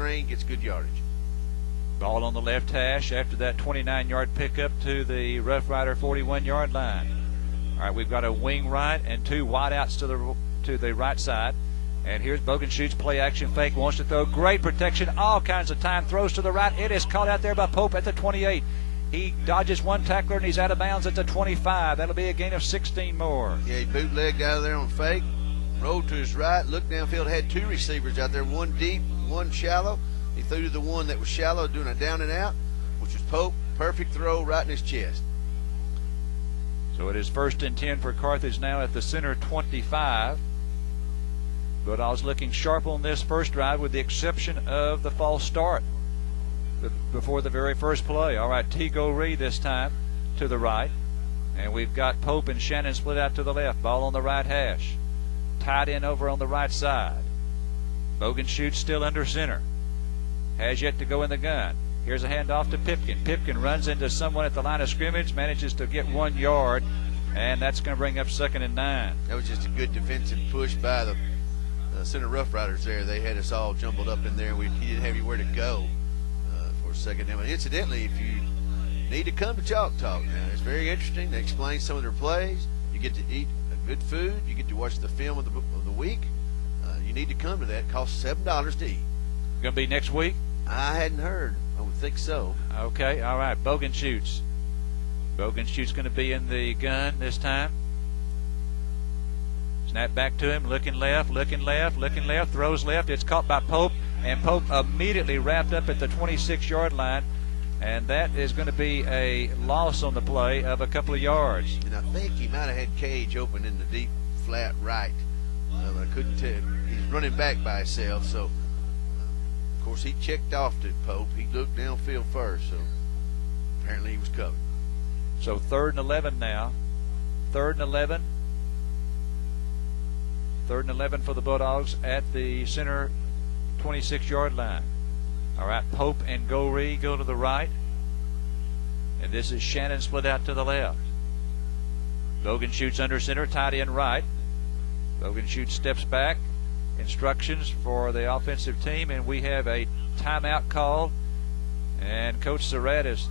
green, gets good yardage. Ball on the left hash after that 29-yard pickup to the Rough Rider 41-yard line. All right, we've got a wing right and two wideouts to the right side. And here's Bogenschutz, play action fake, wants to throw, great protection, all kinds of time, throws to the right. It is caught out there by Pope at the 28. He dodges one tackler and he's out of bounds at the 25. That'll be a gain of 16 more. Yeah, he bootlegged out of there on fake, rolled to his right, looked downfield, had two receivers out there, one deep, one shallow. He threw to the one that was shallow, doing a down and out, which was Pope. Perfect throw right in his chest. So it is 1st and 10 for Carthage now at the center 25. But I was looking sharp on this first drive with the exception of the false start before the very first play. All right, T. Goree this time to the right. And we've got Pope and Shannon split out to the left. Ball on the right hash. Tied in over on the right side. Bogenschutz still under center. Has yet to go in the gun. Here's a handoff to Pipkin. Pipkin runs into someone at the line of scrimmage, manages to get 1 yard, and that's going to bring up 2nd and 9. That was just a good defensive push by the Center Roughriders there. They had us all jumbled up in there. He didn't have anywhere to go for 2nd down. Incidentally, if you need to come to Chalk Talk now, it's very interesting. They explain some of their plays. You get to eat good food. You get to watch the film of the week. You need to come to that. It costs $7 to eat. Going to be next week? I hadn't heard. I would think so. Okay, all right. Bogenschutz. Bogenschutz going to be in the gun this time. Snap back to him, looking left, throws left. It's caught by Pope, and Pope immediately wrapped up at the 26-yard line, and that is going to be a loss on the play of a couple of yards. And I think he might have had Cage open in the deep flat right. I couldn't tell. He's running back by himself, so of course he checked off to Pope. He looked downfield first, so apparently he was covered. So 3rd and 11 now. 3rd and 11. 3rd and 11 for the Bulldogs at the center 26-yard line. All right, Pope and Goree go to the right. And this is Shannon split out to the left. Bogenschutz under center, tight end right. Bogenschutz steps back. Instructions for the offensive team, and we have a timeout called. And Coach Surratt is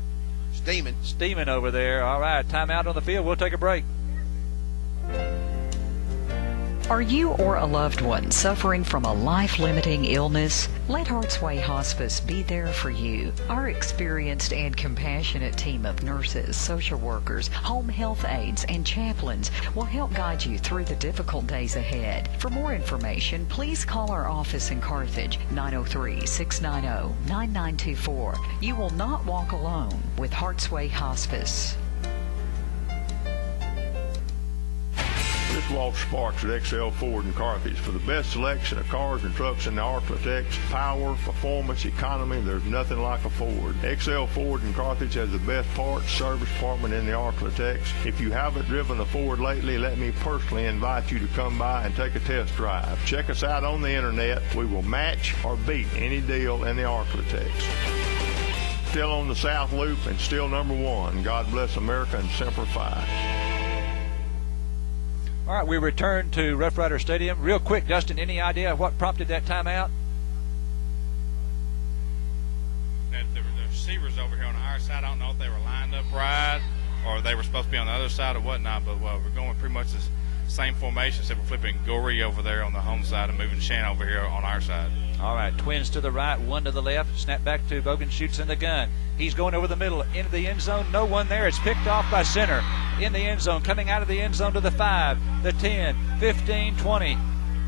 steaming over there. All right, timeout on the field. We'll take a break. Are you or a loved one suffering from a life-limiting illness? Let Heart's Way Hospice be there for you. Our experienced and compassionate team of nurses, social workers, home health aides, and chaplains will help guide you through the difficult days ahead. For more information, please call our office in Carthage, 903-690-9924. You will not walk alone with Heart's Way Hospice. This is Walter Sparks at XL Ford in Carthage. For the best selection of cars and trucks in the Arklatex, power, performance, economy, there's nothing like a Ford. XL Ford in Carthage has the best parts service department in the Arklatex. If you haven't driven a Ford lately, let me personally invite you to come by and take a test drive. Check us out on the internet. We will match or beat any deal in the Arklatex. Still on the South Loop and still #1. God bless America and Semper Fi. All right, we return to Rough Rider Stadium. Real quick, Dustin, any idea what prompted that timeout? The receivers over here on our side, I don't know if they were lined up right or they were supposed to be on the other side or whatnot, but we're going pretty much the same formation, except we're flipping Goree over there on the home side and moving Shannon over here on our side. All right, twins to the right, one to the left. Snap back to Bogenschutz in the gun. He's going over the middle into the end zone. No one there. It's picked off by center in the end zone. Coming out of the end zone to the 5, the 10, 15, 20.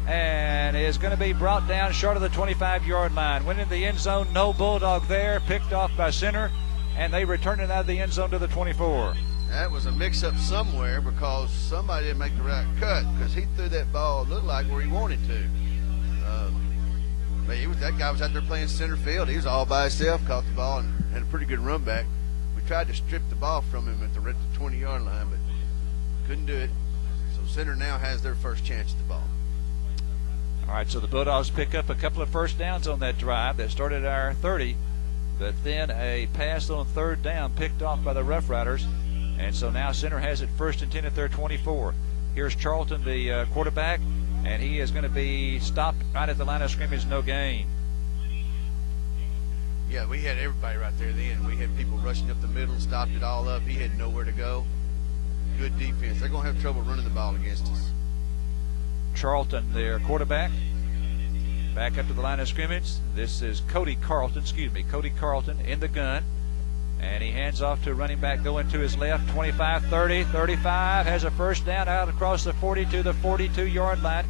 And is going to be brought down short of the 25-yard line. Went in the end zone. No Bulldog there. Picked off by center. And they return it out of the end zone to the 24. That was a mix-up somewhere because somebody didn't make the right cut because he threw that ball, looked like where he wanted to. That guy was out there playing center field. He was all by himself, caught the ball, and had a pretty good run back. We tried to strip the ball from him at the 20-yard line, but couldn't do it. So center now has their first chance at the ball. All right, so the Bulldogs pick up a couple of first downs on that drive that started at our 30, but then a pass on 3rd down picked off by the Rough Riders. And so now center has it 1st and 10 at their 24. Here's Charlton, the quarterback, and he is going to be stopped right at the line of scrimmage, no gain. Yeah, we had everybody right there then. We had people rushing up the middle, stopped it all up. He had nowhere to go. Good defense. They're going to have trouble running the ball against us. Charlton, their quarterback, back up to the line of scrimmage. This is Cody Carlton in the gun. And he hands off to a running back going to his left, 25, 30, 35, has a first down out across the 40 to the 42-yard line.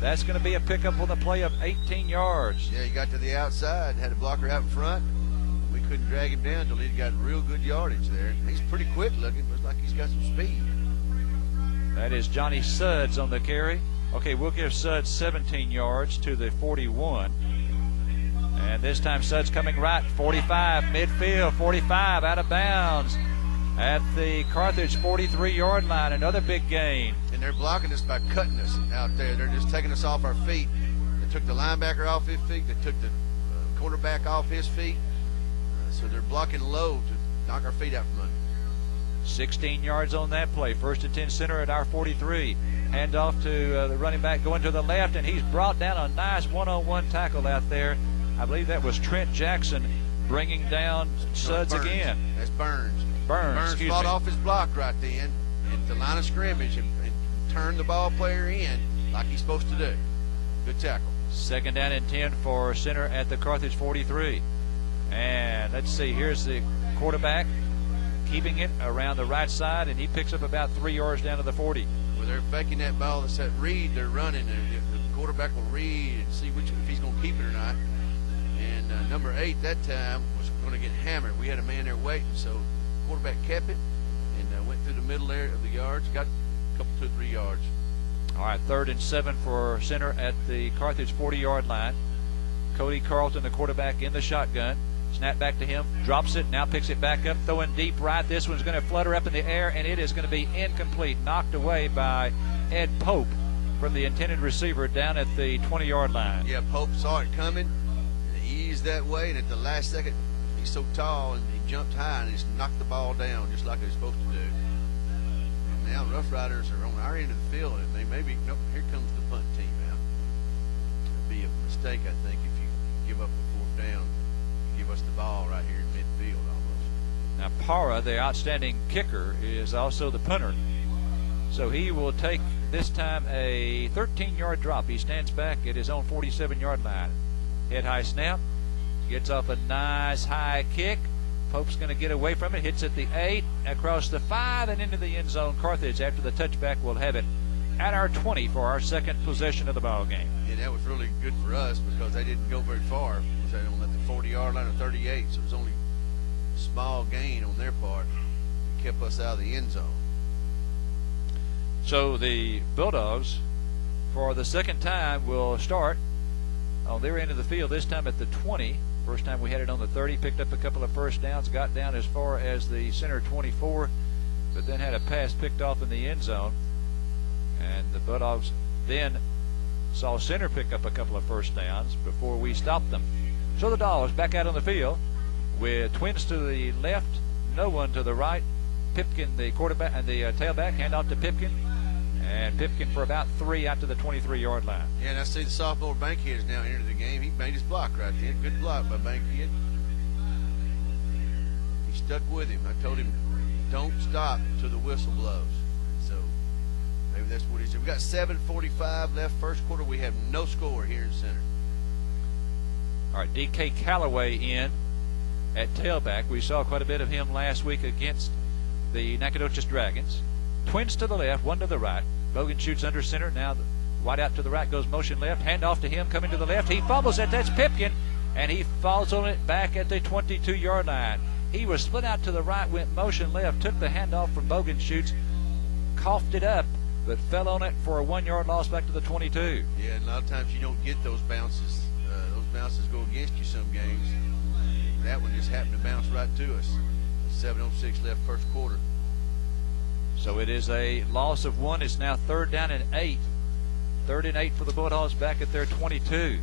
That's going to be a pickup on the play of 18 yards. Yeah, he got to the outside, had a blocker out in front. We couldn't drag him down until he got real good yardage there. He's pretty quick looking. Looks like he's got some speed. That is Johnny Sudds on the carry. Okay, we'll give Sudds 17 yards to the 41. And this time Sudds coming right, 45, midfield, 45, out of bounds at the Carthage 43-yard line. Another big gain. And they're blocking us by cutting us out there. They're just taking us off our feet. They took the linebacker off his feet. They took the quarterback off his feet. So they're blocking low to knock our feet out from under. 16 yards on that play. First and 10 center at our 43. Hand off to the running back going to the left, and he's brought down a nice one-on-one tackle out there. I believe that was Trent Jackson bringing down Sudds again. That's Burns. Burns fought off his block right then at the line of scrimmage and turned the ball player in like he's supposed to do. Good tackle. Second down and 10 for center at the Carthage 43. And let's see, here's the quarterback keeping it around the right side, and he picks up about 3 yards down to the 40. Well, they're faking that ball. That's that read they're running. The quarterback will read and see if he's going to keep it or not. And number 8 that time was going to get hammered. We had a man there waiting, so quarterback kept it and went through the middle there of the yards, got a couple, 2 or 3 yards. All right, 3rd and 7 for center at the Carthage 40-yard line. Cody Carlton, the quarterback, in the shotgun. Snap back to him, drops it, now picks it back up, throwing deep right. This one's going to flutter up in the air, and it is going to be incomplete, knocked away by Ed Pope from the intended receiver down at the 20-yard line. Yeah, Pope saw it coming, and he eased that way, and at the last second, he's so tall, and he jumped high, and just knocked the ball down just like they're supposed to do. And now Rough Riders are on our end of the field, and nope, here comes the punt team out. It'd be a mistake, I think, if you give up a 4th down. Give us the ball right here in midfield almost. Now Para, the outstanding kicker, is also the punter. So he will take this time a 13-yard drop. He stands back at his own 47-yard line. Head high snap. Gets off a nice high kick. Pope's going to get away from it. Hits at the 8, across the 5, and into the end zone. Carthage, after the touchback, will have it at our 20 for our second possession of the ball game. Yeah, that was really good for us because they didn't go very far. They were on the 40-yard line or 38, so it was only a small gain on their part. It kept us out of the end zone. So the Bulldogs, for the second time, will start on their end of the field, this time at the 20. First time we had it on the 30, picked up a couple of first downs, got down as far as the center 24, but then had a pass picked off in the end zone. And the Bulldogs then saw center pick up a couple of first downs before we stopped them. So the Dogs back out on the field with twins to the left, no one to the right. Pipkin, the quarterback, and the tailback, hand off to Pipkin. And Pipkin for about 3 out to the 23-yard line. Yeah, and I see the sophomore Bankhead has now entered the game. He made his block right there. Good block by Bankhead. He stuck with him. I told him, don't stop till the whistle blows. So maybe that's what he said. We got 7:45 left first quarter. We have no score here in center. All right, D.K. Callaway in at tailback. We saw quite a bit of him last week against the Nacogdoches Dragons. Twins to the left, one to the right. Bogan shoots under center. Now the wide out to the right goes motion left. Hand off to him coming to the left. He fumbles it. That's Pipkin. And he falls on it back at the 22-yard line. He was split out to the right, went motion left, took the handoff from Bogan shoots, coughed it up, but fell on it for a 1-yard loss back to the 22. Yeah, and a lot of times you don't get those bounces. Those bounces go against you some games. That one just happened to bounce right to us. 7:06 left first quarter. So it is a loss of 1. It's now 3rd down and 8. 3rd and 8 for the Bulldogs back at their 22.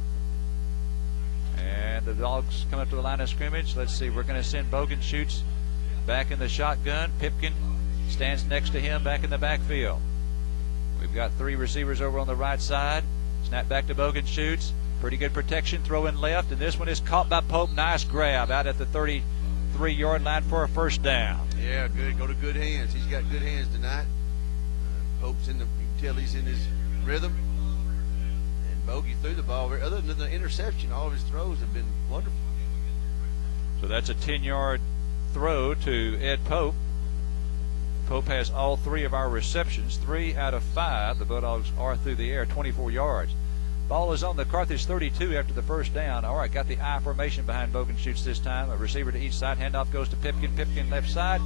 And the Dogs come up to the line of scrimmage. Let's see, we're going to send Bogan shoots back in the shotgun. Pipkin stands next to him back in the backfield. We've got 3 receivers over on the right side. Snap back to Bogan shoots. Pretty good protection, throwing left, and this one is caught by Pope. Nice grab out at the 33-yard line for a first down. Yeah, good. Go to good hands. He's got good hands tonight. Pope's in the, you can tell he's in his rhythm. And Bogey threw the ball. Other than the interception, all of his throws have been wonderful. So that's a 10-yard throw to Ed Pope. Pope has all 3 of our receptions. 3 out of 5. The Bulldogs are through the air, 24 yards. Ball is on the Carthage 32 after the first down. All right, got the I formation behind Bogenschutz this time. A receiver to each side. Handoff goes to Pipkin. Pipkin left side.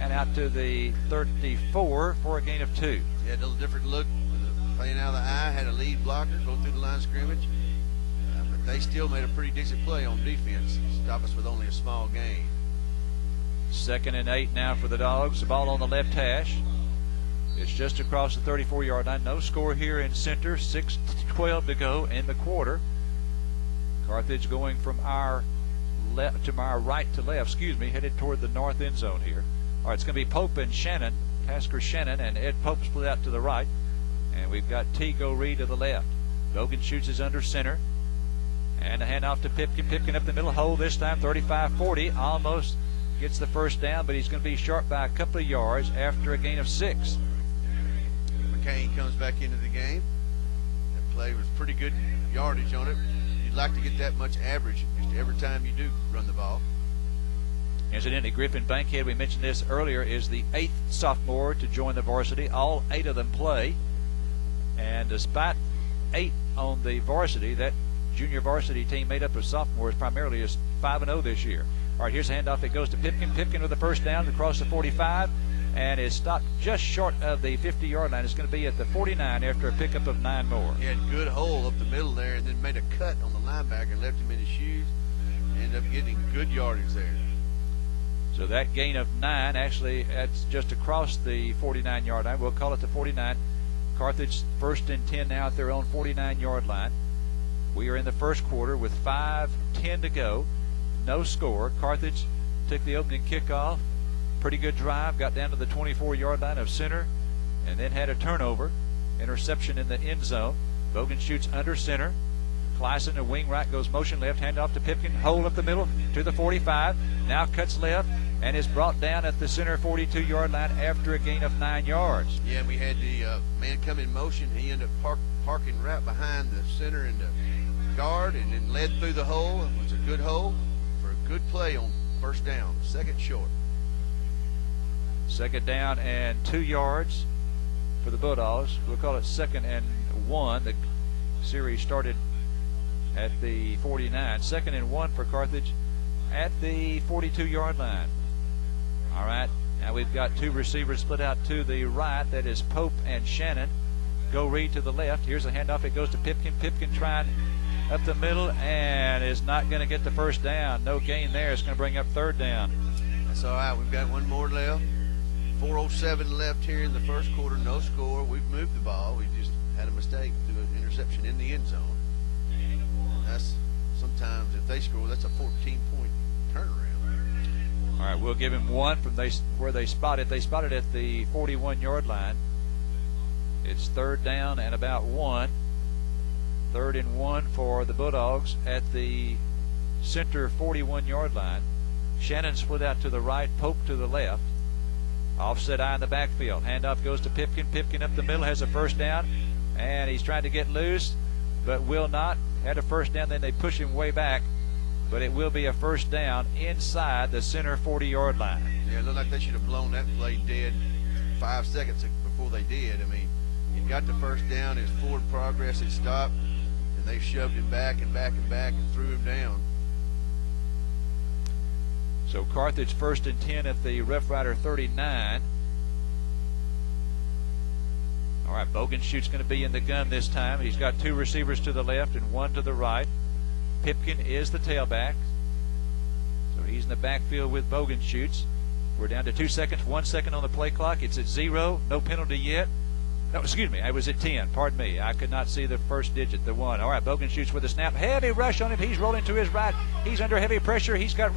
And out to the 34 for a gain of 2. Yeah, a little different look. Playing out of the I, had a lead blocker go through the line of scrimmage. But they still made a pretty decent play on defense. Stop us with only a small gain. 2nd and 8 now for the Dogs. The ball on the left hash. It's just across the 34-yard line. No score here in center. 6:12 to go in the quarter. Carthage going from our left to our right to left, headed toward the north end zone here. All right, it's going to be Pope and Shannon, Tasker Shannon, and Ed Pope split out to the right. And we've got Go Reed to the left. Bogenschutz is under center. And a handoff to Pipkin. Pipkin up the middle hole this time, 35-40. Almost gets the first down, but he's going to be short by a couple of yards after a gain of 6. McCain comes back into the game. That play was pretty good yardage on it. You'd like to get that much average just every time you do run the ball. Incidentally, Griffin Bankhead, we mentioned this earlier, is the 8th sophomore to join the varsity. All 8 of them play. And despite 8 on the varsity, that junior varsity team made up of sophomores primarily is 5-0 this year. All right, here's a handoff. It goes to Pipkin. Pipkin with the first down across the 45. And is stopped just short of the 50-yard line. It's going to be at the 49 after a pickup of 9 more. He had a good hole up the middle there and then made a cut on the linebacker and left him in his shoes. Ended up getting good yardage there. So that gain of 9, actually, that's just across the 49-yard line. We'll call it the 49. Carthage 1st and 10 now at their own 49-yard line. We are in the first quarter with 5:10 to go. No score. Carthage took the opening kickoff. Pretty good drive, got down to the 24-yard line of center, and then had a turnover. Interception in the end zone. Bogenschutz under center. Clausen, a wing right, goes motion left, handoff to Pipkin, hold up the middle to the 45, now cuts left, and is brought down at the center 42-yard line after a gain of 9 yards. Yeah, we had the man come in motion. He ended up parking right behind the center and the guard, and then led through the hole. It was a good hole for a good play on first down, 2nd short. 2nd down and 2 yards for the Bulldogs. We'll call it 2nd and 1. The series started at the 49. 2nd and 1 for Carthage at the 42-yard line. All right, now we've got 2 receivers split out to the right. That is Pope and Shannon. Go Reed to the left. Here's a handoff. It goes to Pipkin. Pipkin trying up the middle and is not going to get the first down. No gain there. It's going to bring up 3rd down. That's all right. We've got 1 more left. 4:07 left here in the first quarter. No score. We've moved the ball. We just had a mistake through an interception in the end zone. That's sometimes if they score, that's a 14-point turnaround. All right, we'll give him 1 from where they spotted. They spotted at the 41-yard line. It's 3rd down and about 1. 3rd and 1 for the Bulldogs at the center 41-yard line. Shannon split out to the right, Pope to the left. Offset eye in the backfield. Handoff goes to Pipkin. Pipkin up the middle, has a first down, and he's trying to get loose, but will not. Had a first down, then they push him way back, but it will be a first down inside the center 40-yard line. Yeah, it looked like they should have blown that play dead 5 seconds before they did. I mean, he got the first down, his forward progress had stopped, and they shoved him back and back and back and threw him down. So Carthage 1st and 10 at the Rough Rider 39. All right, Bogenschutz going to be in the gun this time. He's got 2 receivers to the left and 1 to the right. Pipkin is the tailback. So he's in the backfield with Bogenschutz. We're down to 2 seconds, 1 second on the play clock. It's at 0, no penalty yet. No, excuse me, I was at 10. Pardon me. I could not see the first digit, the 1. All right, Bogenschutz with the snap. Heavy rush on him. He's rolling to his right. He's under heavy pressure. He's got